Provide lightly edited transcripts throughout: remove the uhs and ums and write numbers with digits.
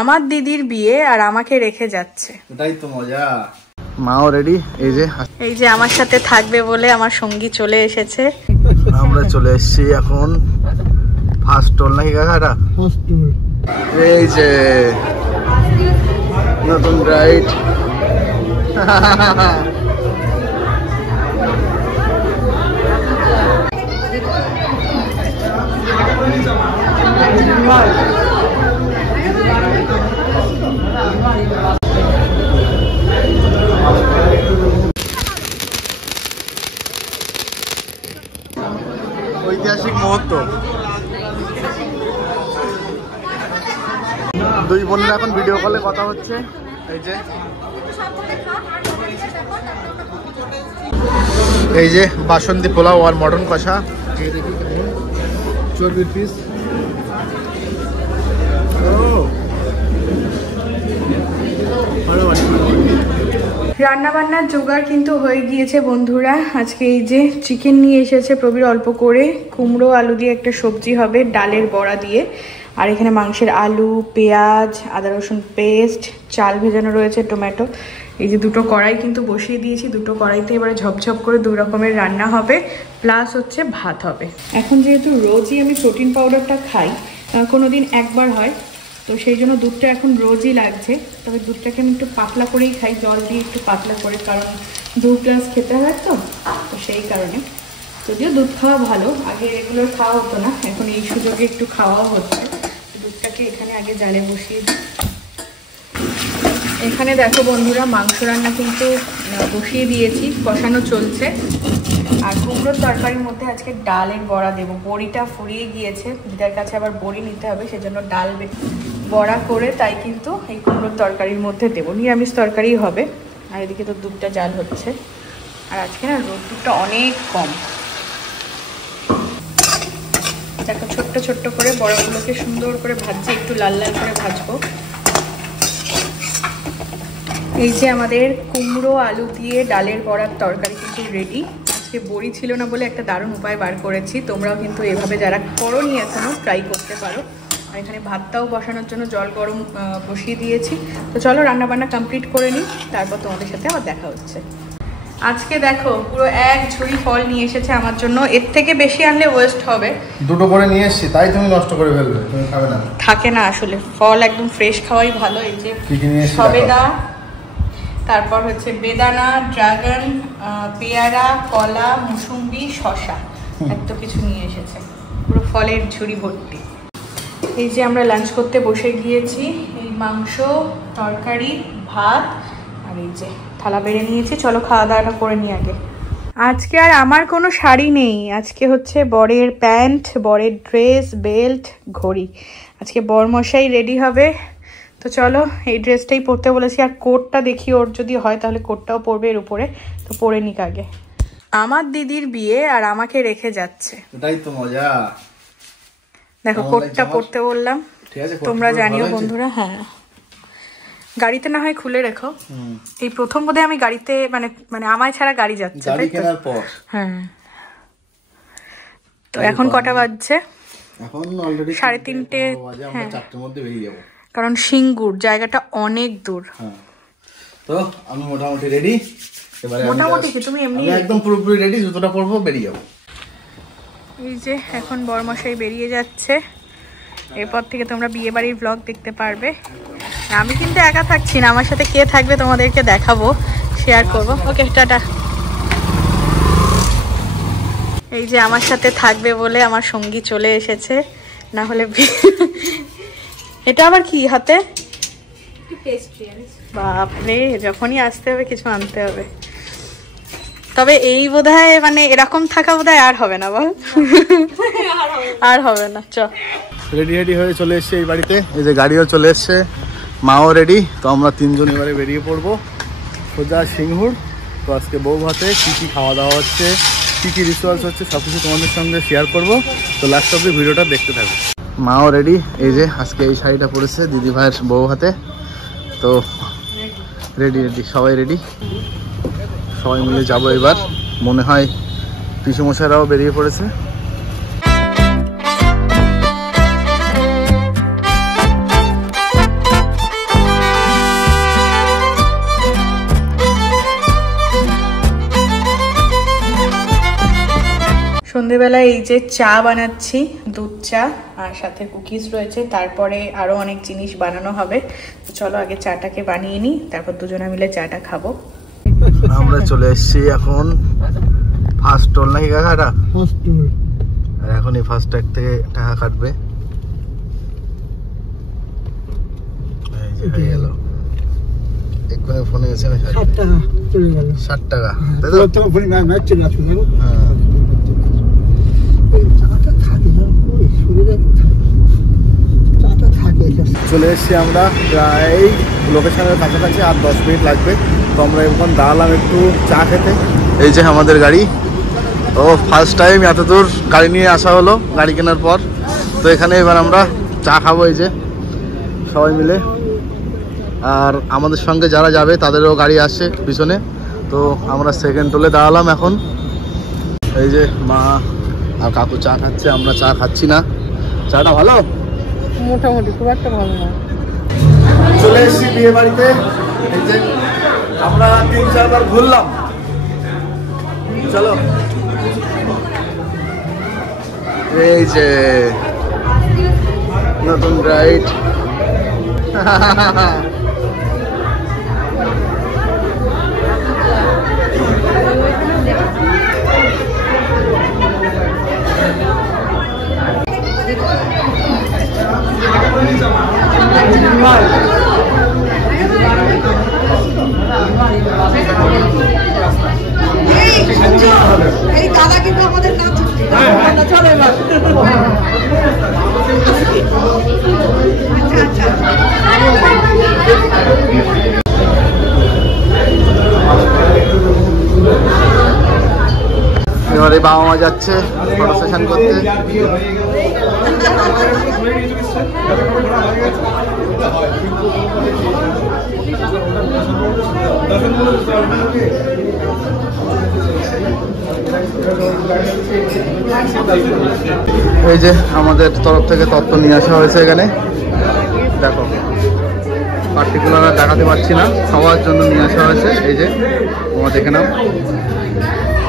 আমার দিদির বিয়ে আর আমাকে রেখে যাচ্ছে, এটাই তো মজা। মাও রেডি, এই যে আমার সাথে থাকবে বলে আমার সঙ্গী চলে এসেছে। আমরা চলে এসেছি এখন ফার্স্ট টোল নাকি কাকাটা, এই যে নতুন রাইড। ঐতিহাসিক মুহূর্ত। দুই বোনের এখন ভিডিও কলে কথা হচ্ছে। এই যে বাসন্তী পোলাও আর মটন কষা, চর্বির পিস। রান্না বান্নার জোগাড় কিন্তু হয়ে গিয়েছে বন্ধুরা। আজকে এই যে চিকেন নিয়ে এসেছে প্রবীর অল্প করে, কুমড়ো আলু দিয়ে একটা সবজি হবে ডালের বড়া দিয়ে, আর এখানে মাংসের আলু, পেঁয়াজ, আদা রসুন পেস্ট, চাল ভেজানো রয়েছে, টমেটো। এই যে দুটো কড়াই কিন্তু বসিয়ে দিয়েছি, দুটো কড়াইতে এবারে ঝপঝপ করে দুই রকমের রান্না হবে, প্লাস হচ্ছে ভাত হবে। এখন যেহেতু রোজই আমি প্রোটিন পাউডারটা খাই, কোনোদিন একবার হয়, তো সেই জন্য দুধটা এখন রোজই লাগছে। তবে দুধটাকে আমি একটু পাতলা করেই খাই, জল দিয়ে একটু পাতলা করে, কারণ 2 গ্লাস খেতে হয় তো সেই কারণে। যদিও দুধ খাওয়া ভালো, আগে রেগুলার খাওয়া হতো না, এখন এই সুযোগে একটু খাওয়াও হচ্ছে। দুধটাকে এখানে আগে জালে বসিয়ে দিই। এখানে দেখো বন্ধুরা মাংস রান্না কিন্তু বসিয়ে দিয়েছি, কষানো চলছে। আর কুমড়োর তরকারির মধ্যে আজকে ডালের বড়া দেবো। বড়িটা ফুরিয়ে গিয়েছে, দিদার কাছে আবার বড়ি নিতে হবে, সেজন্য ডাল বড়া করে তাই কিন্তু এই কুমড়োর তরকারির মধ্যে দেবো। নিরামিষ তরকারি হবে। আর এদিকে তো দুধটা জাল হচ্ছে। আর আজকে না রোদ্দুরটা অনেক কম। দেখো ছোট্ট ছোট্ট করে বড়াগুলোকে সুন্দর করে ভাজছি, একটু লাল লাল করে ভাজবো। এই যে আমাদের কুমড়ো আলু দিয়ে ডালের বড়ার তরকারি কিন্তু রেডি। আজকে বড়ি ছিল না বলে একটা দারুণ উপায় বার করেছি। তোমরাও কিন্তু এভাবে যারা করোনি এখনো ট্রাই করতে পারো। আর এখানে ভাতটাও বসানোর জন্য জল গরম বসিয়ে দিয়েছি। তো চলো রান্না বান্না কমপ্লিট করে নিই, তারপর তোমাদের সাথে আবার দেখা হচ্ছে। আজকে দেখো পুরো এক ঝুড়ি ফল নিয়ে এসেছে আমার জন্য। এর থেকে বেশি আনলে ওয়েস্ট হবে। দুটো করে নিয়ে এসেছি, তাই তুমি নষ্ট করে ফেলবে, তুমি খাবে না। থাকে না আসলে, ফল একদম ফ্রেশ খাওয়াই ভালো। এই যে সবেদা, তারপর হচ্ছে বেদানা, ড্রাগন, পেয়ারা, কলা, মুসুম্বি, শসা, এত কিছু নিয়ে এসেছে। পুরো ফলের ঝুড়ি ভর্তি। এই যে আমরা লাঞ্চ করতে বসে গিয়েছি। এই মাংস, তরকারি, ভাত, আর এই যে থালা বেড়ে নিয়েছি। চলো খাওয়া দাওয়াটা করে নিই আগে। আজকে আর আমার কোনো শাড়ি নেই, আজকে হচ্ছে বরের প্যান্ট, বরের ড্রেস, বেল্ট, ঘড়ি। আজকে বরমশাই রেডি হবে। তো চলো এই ড্রেসটাই পরতে বলেছি। আর কোটটা দেখি ওর যদি হয় তাহলে কোটটাও পরবে এর উপরে, তো পরে নিক আগে। আমার দিদির বিয়ে আর আমাকে রেখে যাচ্ছে, এটাই তো মজা। দেখো কোটটা পরতে বললাম, তোমরা জানিও বন্ধুরা। হ্যাঁ গাড়িতে না হয় খুলে রেখো। এই প্রথম বোধহয় আমি গাড়িতে মানে আমায় ছাড়া গাড়ি যাচ্ছে। হ্যাঁ তো এখন কটা বাজছে? এখন অলরেডি 3:30। হ্যাঁ 4টার মধ্যে বেরিয়ে যাব, কারণ সিঙ্গুর জায়গাটা অনেক দূর। তো আমি মোটামুটি রেডি। এবারে মোটামুটি কি তুমি এমনি একদম পুরোপুরি রেডি, জুতোটা পরবো, বেরিয়ে যাব। এই যে এখন বরমশাই বেরিয়ে যাচ্ছে। এরপর থেকে তোমরা বিয়ে বাড়ির ব্লগ দেখতে পারবে। আমি কিন্তু একা থাকছি না, আমার সাথে কে থাকবে তোমাদেরকে দেখাবো, শেয়ার করবো। ওকে টাটা। এই যে আমার সাথে থাকবে বলে আমার সঙ্গী চলে এসেছে, না হলে এটা আবার কি হাতে? বাপরে, যখনই আসতে হবে কিছু আনতে হবে। তবে এই বোধহয় মানে এরকম থাকা বোধহয় আর হবে না, বল? আর হবে না। চ রেডি হয়ে চলে এসছে এই বাড়িতে। এই যে গাড়িও চলে এসছে, মাও রেডি। তো আমরা 3 জন এবারে বেরিয়ে পড়বো সোজা সিঙ্গুর। তো আজকে বউ ভাতে কী কী খাওয়া দাওয়া হচ্ছে, কী কী রিচুয়ালস হচ্ছে, সব কিছু তোমাদের সঙ্গে শেয়ার করবো। তো লাস্ট অব্দি ভিডিওটা দেখতে থাকো। মাও রেডি। এই যে আজকে এই শাড়িটা পরেছে দিদি ভাইয়ের বউ হাতে। তো রেডি সবাই রেডি, সবাই মিলে যাবো এবার। মনে হয় পিসুমশাইরাও বেরিয়ে পড়েছে। সন্ধেবেলায় এই যে চা বানাচ্ছি, দুধ চা, আর সাথে কুকিজ রয়েছে, তারপরে আরো অনেক জিনিস বানানো হবে। তো চলো আগে চাটাকে বানিয়ে নিই, তারপর দুজনে মিলে চাটা খাবো। আমরা চলে এসেছি এখন ফার্স্ট টোল নাকি কাকাটা? First toll. আর এখনই ফার্স্ট ট্যাগ থেকে টাকা কাটবে। এই যে হয়ে গেল, এক্ষুনি ফোনে এসে 60 টাকা চলে গেল। 60 টাকা, তাই তো? তোমার ফোনে ম্যাচ চলে আসবে না? হ্যাঁ। চলে এসেছি আমরা প্রায় লোকেশনের কাছাকাছি, আর 10 মিনিট লাগবে। তো আমরা এখন দাঁড়ালাম একটু চা খেতে। এই যে আমাদের গাড়ি। ও ফার্স্ট টাইম এত দূর গাড়ি নিয়ে আসা হলো গাড়ি কেনার পর। তো এখানে এবার আমরা চা খাবো এই যে সবাই মিলে। আর আমাদের সঙ্গে যারা যাবে তাদেরও গাড়ি আসছে পিছনে। তো আমরা সেকেন্ড টোলে দাঁড়ালাম এখন। এই যে মা আর কাকু চা খাচ্ছে, আমরা চা খাচ্ছি না। চাটা ভালো, মোটামুটি, খুব একটা ভালো না। চলে এসেছি বিয়ে বাড়িতে। এই যে আমরা 3-4 বার ঘুরলাম। চলো, এই যে নতুন ব্রাইড। এই দাদা কিন্তু আমাদের কাজ চলে এবার। আচ্ছা এবারে বাবা মা যাচ্ছে ফটো সেশন করতে। এই যে আমাদের তরফ থেকে তত্ত্ব নিয়ে আসা হয়েছে এখানে। দেখো, পার্টিকুলার দেখাতে পারছি না, সবার জন্য নিয়ে আসা হয়েছে। এই যে তোমরা দেখে নাও,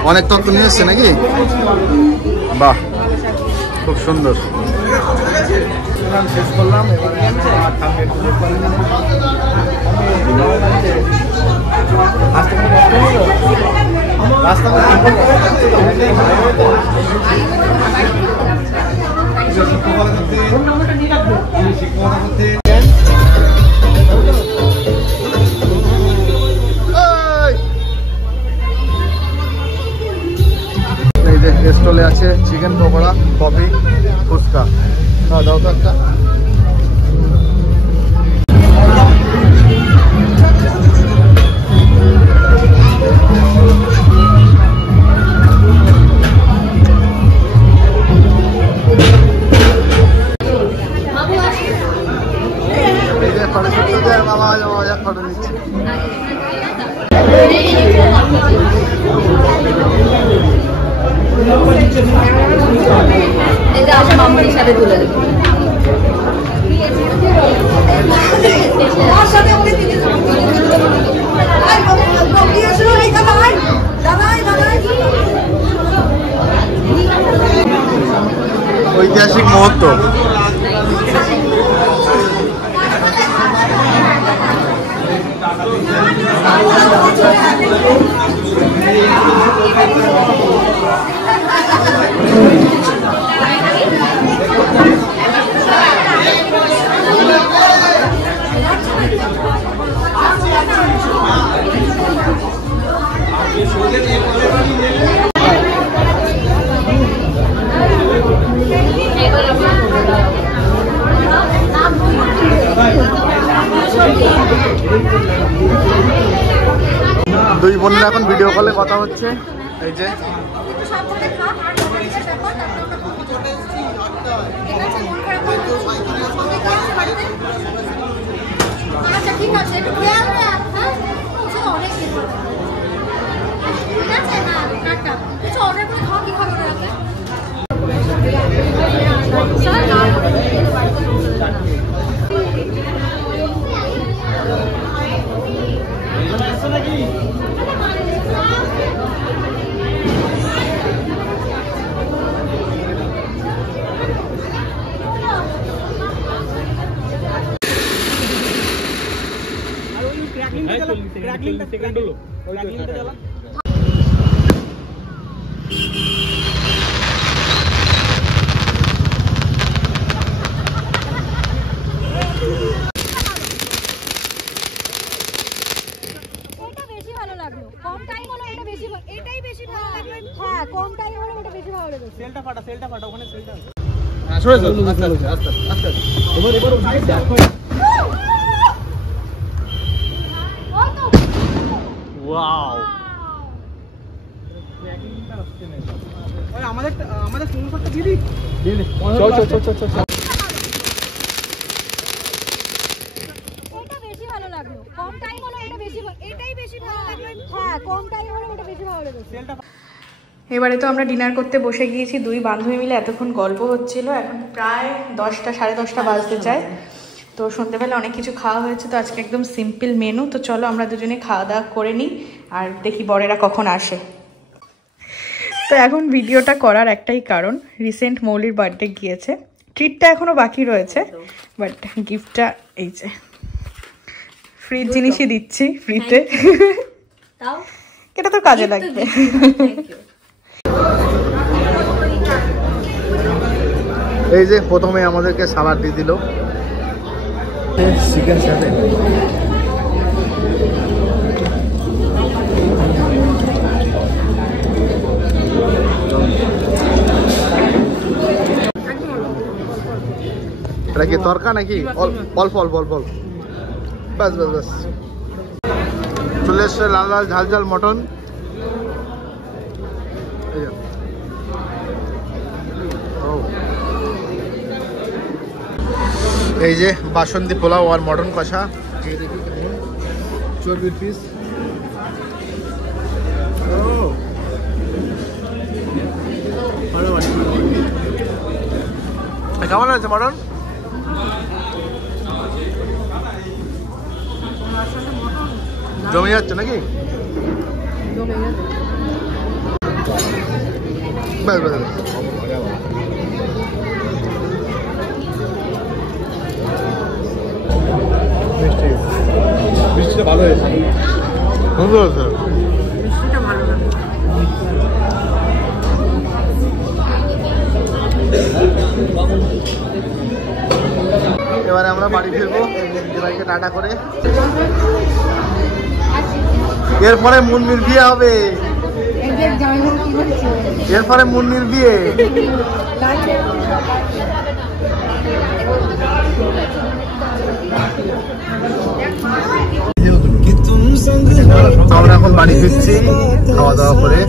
অনেক তত্ত্ব নিয়ে এসছে নাকি? বাহ, খুব সুন্দর। শেষ করলাম, স্টলে আছে চিকেন পকোড়া, কফি, ফুচকা। দাও তো একটা। মামা ফটো নিচ্ছে। এটা আমার মামার হিসাবে তুলে দেবো। ঐতিহাসিক মুহূর্ত। দুই বোনের এখন ভিডিও কলে কথা হচ্ছে। এই যে ঠিক আছে, একটু খেয়াল রাখ। অনেক ঠিক আছে না, কিছু অর্ডার করে খাওয়া, কি খাবে রাখে। এবারে তো আমরা ডিনার করতে বসে গিয়েছি, দুই বান্ধবী মিলে এতক্ষণ গল্প হচ্ছিল, এখন প্রায় 10টা সাড়ে 10টা বাজতে চায়। তো সন্ধ্যেবেলা অনেক কিছু খাওয়া হয়েছে, তো আজকে একদম সিম্পল মেনু। তো চলো আমরা দুজনে খাওয়া দাওয়া করে নিই আর দেখি বরেরা কখন আসে। তো এখন ভিডিওটা করার একটাই কারণ, রিসেন্ট মৌলির বার্থডে গিয়েছে, ট্রিটটা এখনও বাকি রয়েছে, বাট গিফটটা এই যে ফ্রি জিনিসই দিচ্ছি ফ্রিতে, এটা তো কাজে লাগবে। এই যে প্রথমে আমাদেরকে সালাদ দিয়ে দিল চিকেন সাথে, এটা কি তরকা নাকি অল্প অল্প অল্প অল্প, বাস বাস বাস। চলে এসছে লাল লাল ঝাল ঝাল মটন, এই যে বাসন্তী পোলাও আর মটন কষা, চর্বির পিস। কেমন আছে মটন? জমে যাচ্ছে নাকি? বাস বাস বাস। বৃষ্টিটা ভালো হয়েছে, সুন্দর হয়েছে। এবারে আমরা বাড়ি ফিরবো, দিদিভাইকে টাটা করে। এরপরে মুন্নির বিয়ে হবে, এরপরে মুন্নির বিয়ে। আমরা এখন বাড়ি ফিরছি খাওয়া দাওয়া করে।